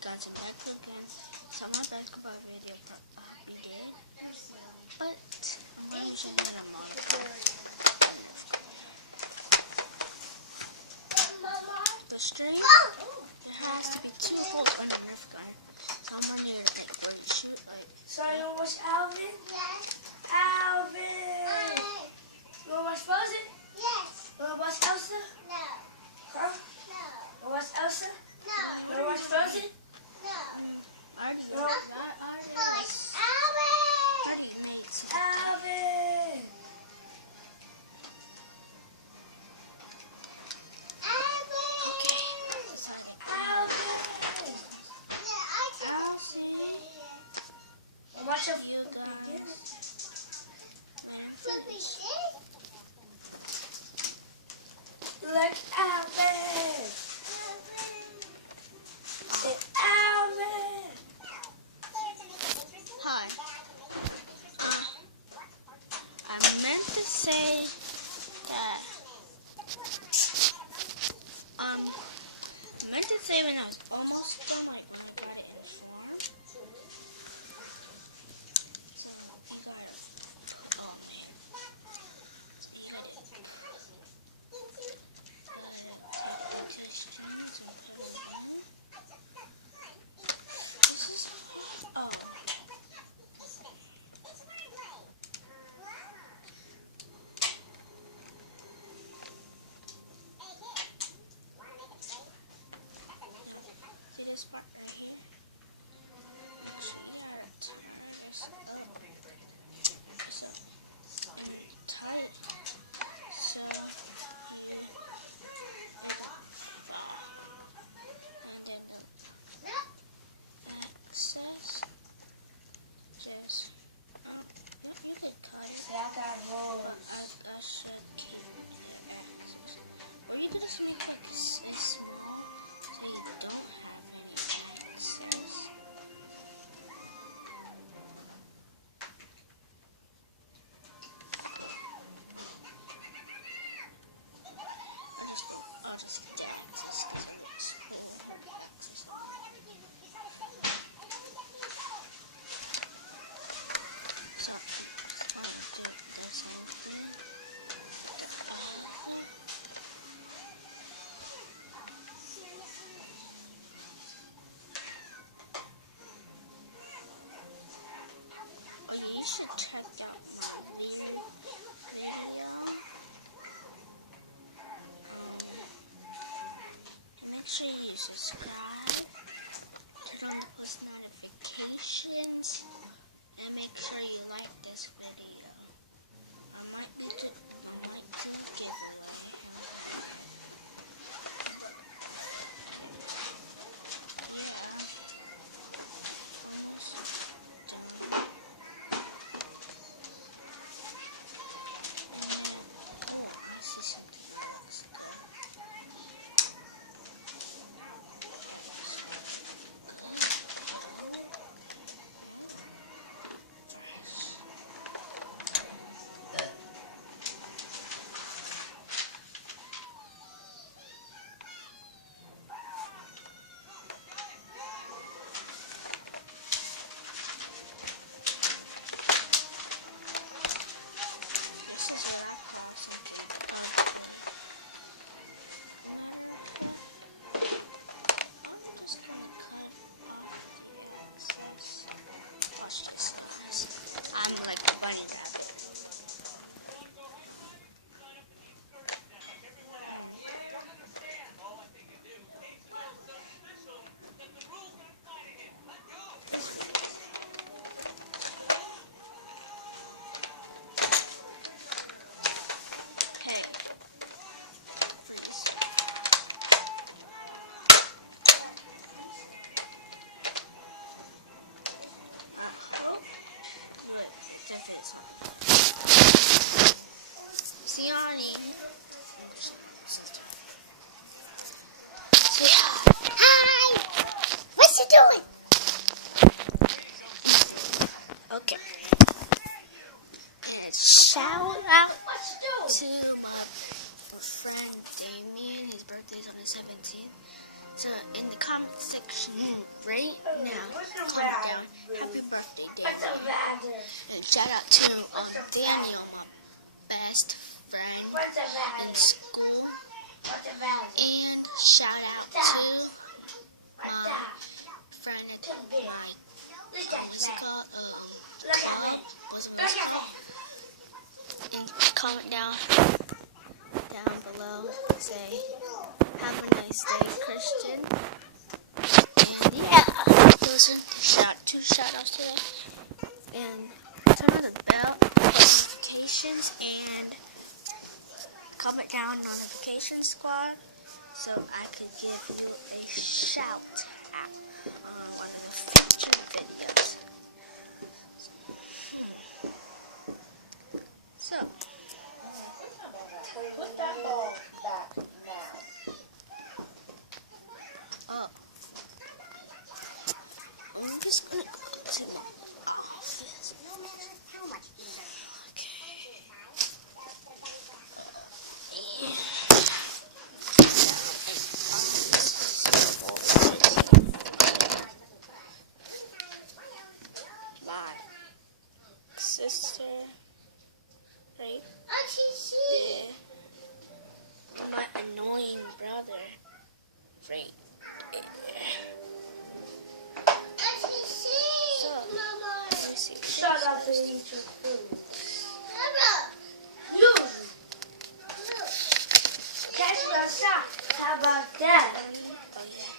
guys, I'm back again. So my basketball video began, but I'm going to show you that I'm on the string. It has to be 2 holes on the Nerf gun. So I'm running here like where you shoot like. So you wanna watch Alvin? Yes. Alvin! You wanna watch Frozen? Yes. You wanna watch Elsa? No. Huh? No. You wanna watch Elsa? No. You wanna watch Frozen? No. I already No. Alvin! Alvin! Alvin! Yeah, I took Watch your beginning. Flippy shit. Look, Alvin! Say Alvin! Hi. I meant to say that. I meant to say when I was almost like right in form. Oh man. See this part right here? Say I got rolls. You should check out my video. Make sure you subscribe, turn on the post notifications, and make sure you like this video. I might do a giveaway. I'm like a bunny rabbit. Hey. See Ani. Hi! What's you doing? Okay. And shout out to my friend Damien. His birthday's on the 17th. So in the comment section right now, What's the comment down matter? happy birthday, What's the Daniel. matter? And shout out to What's the Daniel, my best friend What's the in matter? school. What's the matter? And shout out to What's my that? friend at Come here. my Look at what's it me. called? Look at me. What's it Look called? at me. And comment down below. Say, have a nice day, Christian. And yeah, those are two shout outs today. And turn on the bell notifications and comment down notification squad so I could give you a shout out on one of the future videos. So. Put that ball back now. Oh. I'm just gonna go to the office. Okay. My sister, right? Yeah. My annoying brother, right? Shut up and eat your food. You. Catch my shot. How about that? Oh yeah.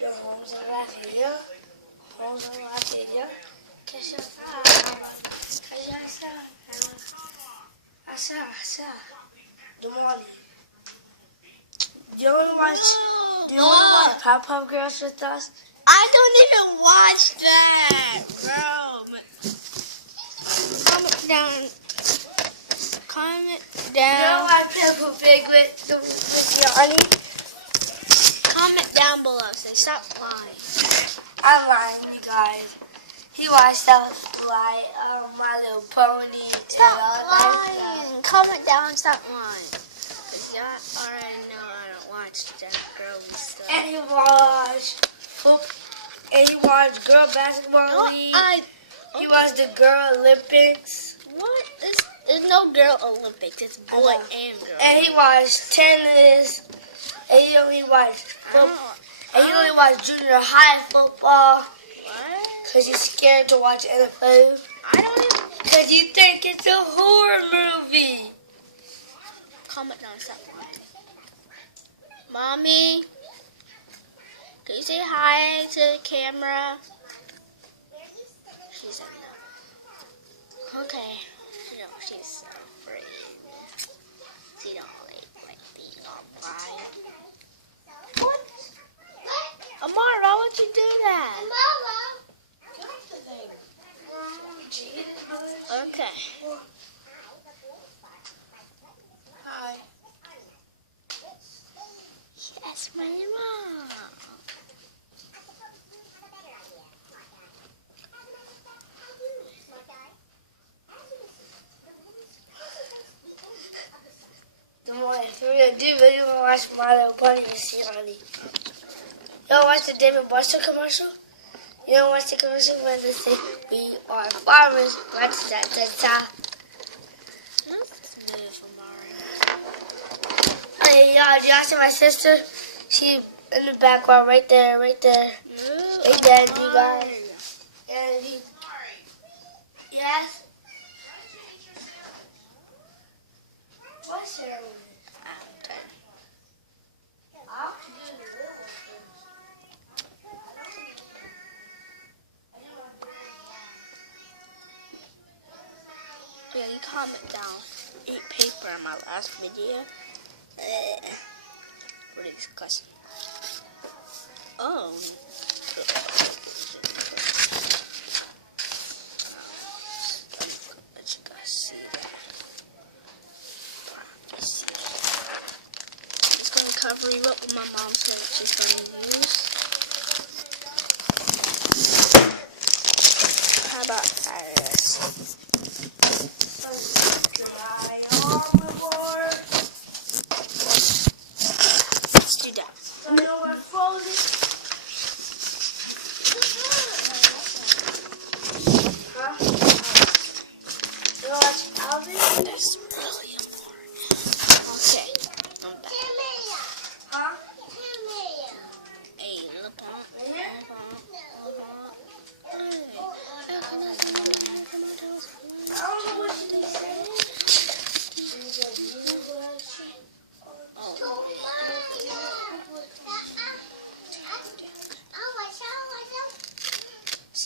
Your home's a latte, Home's a latte, Catch your shot. Catch your shot. Asa. The morning. Do you want to watch Pop Girls with us? I don't even watch that, bro. Comment You don't down, watch Peppa Pig with your honey? comment down below. Say stop lying. I'm lying, you guys. He watched stuff like My Little Pony and all Stop that stuff. lying. Comment down. Stop lying. 'Cause y'all already know I don't watch that girly stuff. And he watched Girl Basketball No, League. He what? watched the Girl Olympics. There's no girl Olympics. It's boy I know. and girl. And he watched tennis. And he only watched football. And he only watched junior high football. What? Because he's scared to watch NFL. I don't even Because you think it's a horror movie. comment down. Stop lying. Mommy, can you say hi to the camera? She said no. Okay. You know, she's so afraid. She don't like being all quiet. What? Amara, why would you do that? Okay. Hi. Yes, my mom. The more if we're going to do, we're going to watch My Little Pony and see honey. You don't watch the David Buster commercial? You don't watch the commercial when they say, we are farmers. Watch that. Let's move, Amara. Hey, y'all, did y'all see my sister? She in the background right there. Move, Right there, you Amara. guys. And he... Yes? What's your... I'm done. I'll do the little things. Yeah, you comment down. Eat paper in my last video. Pretty disgusting. Oh. Let you guys see that. Just gonna cover you up with my mom's hair that she's gonna use. How about this? Let's do that. So you don't want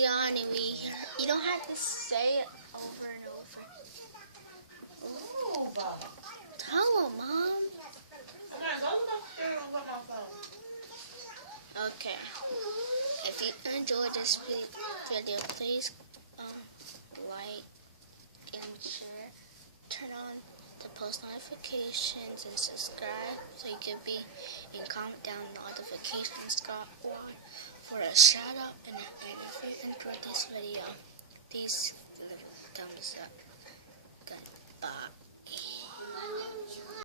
Gianni, you don't have to say it over and over. Tell him, Mom. Okay. If you enjoyed this video, please like and share. Turn on the post notifications and subscribe so you can be and comment down notifications got one for a shout out. And if you enjoyed this video, please give it a thumbs up.